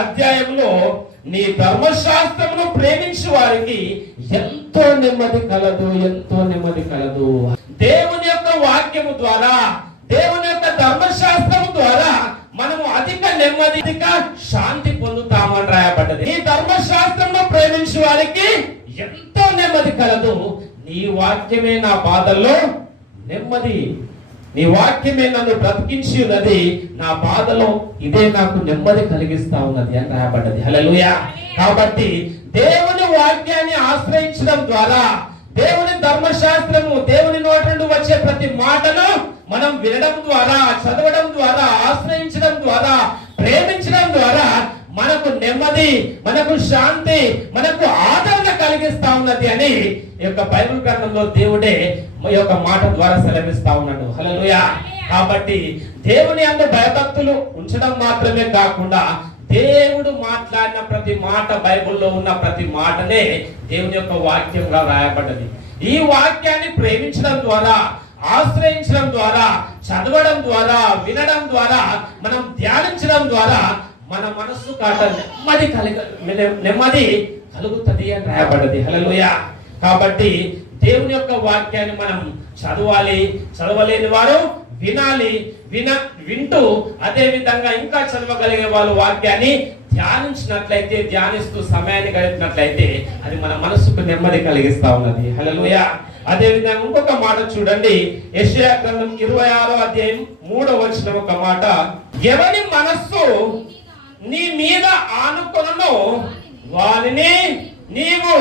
అధ్యాయంలో నీ ధర్మశాస్త్రమును ప్రేమించు వారికి ఎంతో నెమ్మది కలదు ఎంతో నెమ్మది కలదు. దేవుని యొక్క వాక్యము ద్వారా దేవుని యొక్క ధర్మశాస్త్రము ద్వారా మనము అధిక నెమ్మది అధిక శాంతి పొందుతామని రాయబడ్డది. నీ ధర్మశాస్త్రంలో ప్రేమించు వారికి ఎంతో నెమ్మది కలదు. నీ వాక్యమే నా బాధల్లో నెమ్మది నీ వాక్యమే నన్ను బ్రతికించి ఉన్నది నా బాధలో ఇదే నాకు నెమ్మది కలిగిస్తా ఉన్నది అని రాయబడ్డది. హల్లెలూయా. కాబట్టి దేవుని వాక్యాన్ని ఆశ్రయించడం ద్వారా దేవుని ధర్మశాస్త్రము దేవుని నోటి నుండి వచ్చే ప్రతి మాటను మనం వినడం ద్వారా చదవడం ద్వారా ఆశ్రయించడం ద్వారా ప్రేమించడం ద్వారా మనకు నెమ్మది మనకు శాంతి మనకు ఆదరణ కలిగిస్తా ఉన్నది అని ఈ యొక్క బైబిల్ గ్రంథంలో దేవుడే ఈ యొక్క మాట ద్వారా సెలవిస్తా ఉన్నాడు. హల్లెలూయా. కాబట్టి దేవుని అందు భయభక్తులు ఉంచడం మాత్రమే కాకుండా దేవుడు మాట్లాడిన ప్రతి మాట బైబిల్లో ఉన్న ప్రతి మాటనే దేవుని యొక్క వాక్యంగా రాయబడ్డది ఈ వాక్యాన్ని ప్రేమించడం ద్వారా ఆశ్రయించడం ద్వారా చదవడం ద్వారా వినడం ద్వారా మనం ధ్యానించడం ద్వారా మన మనస్సు కాట నెమ్మది కలిగ నెమ్మది కలుగుతుంది అని రాయబడ్డది. హలలోయ కాబట్టి దేవుని యొక్క వాక్యాన్ని మనం చదవాలి. చదవలేని వారు వినాలి. విన వింటూ అదే విధంగా ఇంకా చదవగలిగే వాళ్ళు వాక్యాన్ని ధ్యానించినట్లయితే ధ్యానిస్తూ సమయాన్ని గడిపినట్లయితే అది మన మనసుకు నెమ్మది కలిగిస్తా ఉన్నది. హలలోయ అదే విధంగా ఇంకొక మాట చూడండి. యెషయా గ్రంథం ఇరవై ఆరో అధ్యాయం మూడో వచ్చిన ఒక మాట. ఎవరి మనస్సు నీ మీద ఆనుకొనను? వారిని నీవు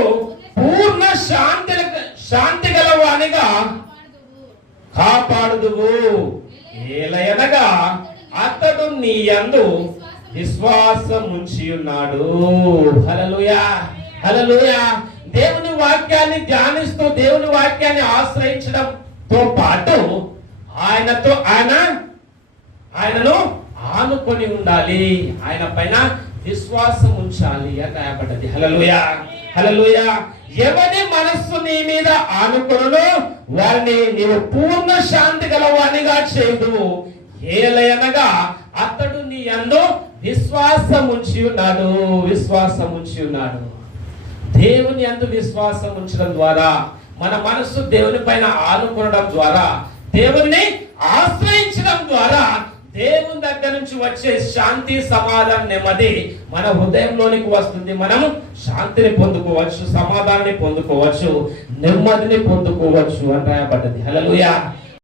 పూర్ణ శాంతి శాంతి గల వాణిగా కాపాడుదువు. ఏలయనగా అతడు నీ అందు విశ్వాసం ఉంచి ఉన్నాడు హలలుయా హలలుయా దేవుని వాక్యాన్ని ధ్యానిస్తూ దేవుని వాక్యాన్ని ఆశ్రయించడంతో పాటు ఆయనతో ఆయన ఆయనను ఆనుకొని ఉండాలి. ఆయన పైన విశ్వాసం ఉంచాలి అని రాయబడ్డది. హలలుయ హలలుయ ఎవరి మనస్సు నీ మీద ఆనుకొను వారిని నీవు పూర్ణ శాంతి గలవానిగా చేయదు ఏలయనగా అతడు నీ అందు విశ్వాసం ఉంచి ఉన్నాడు విశ్వాసం ఉంచి ఉన్నాడు. దేవుని అందు విశ్వాసం ఉంచడం ద్వారా మన మనస్సు దేవుని పైన ఆనుకునడం ద్వారా దేవుని ఆశ్రయించడం ద్వారా దేవుని దగ్గర నుంచి వచ్చే శాంతి సమాధానం నెమ్మది మన హృదయంలోనికి వస్తుంది. మనం శాంతిని పొందుకోవచ్చు సమాధానాన్ని పొందుకోవచ్చు నెమ్మదిని పొందుకోవచ్చు అని రాయబడ్డది. హలలుయా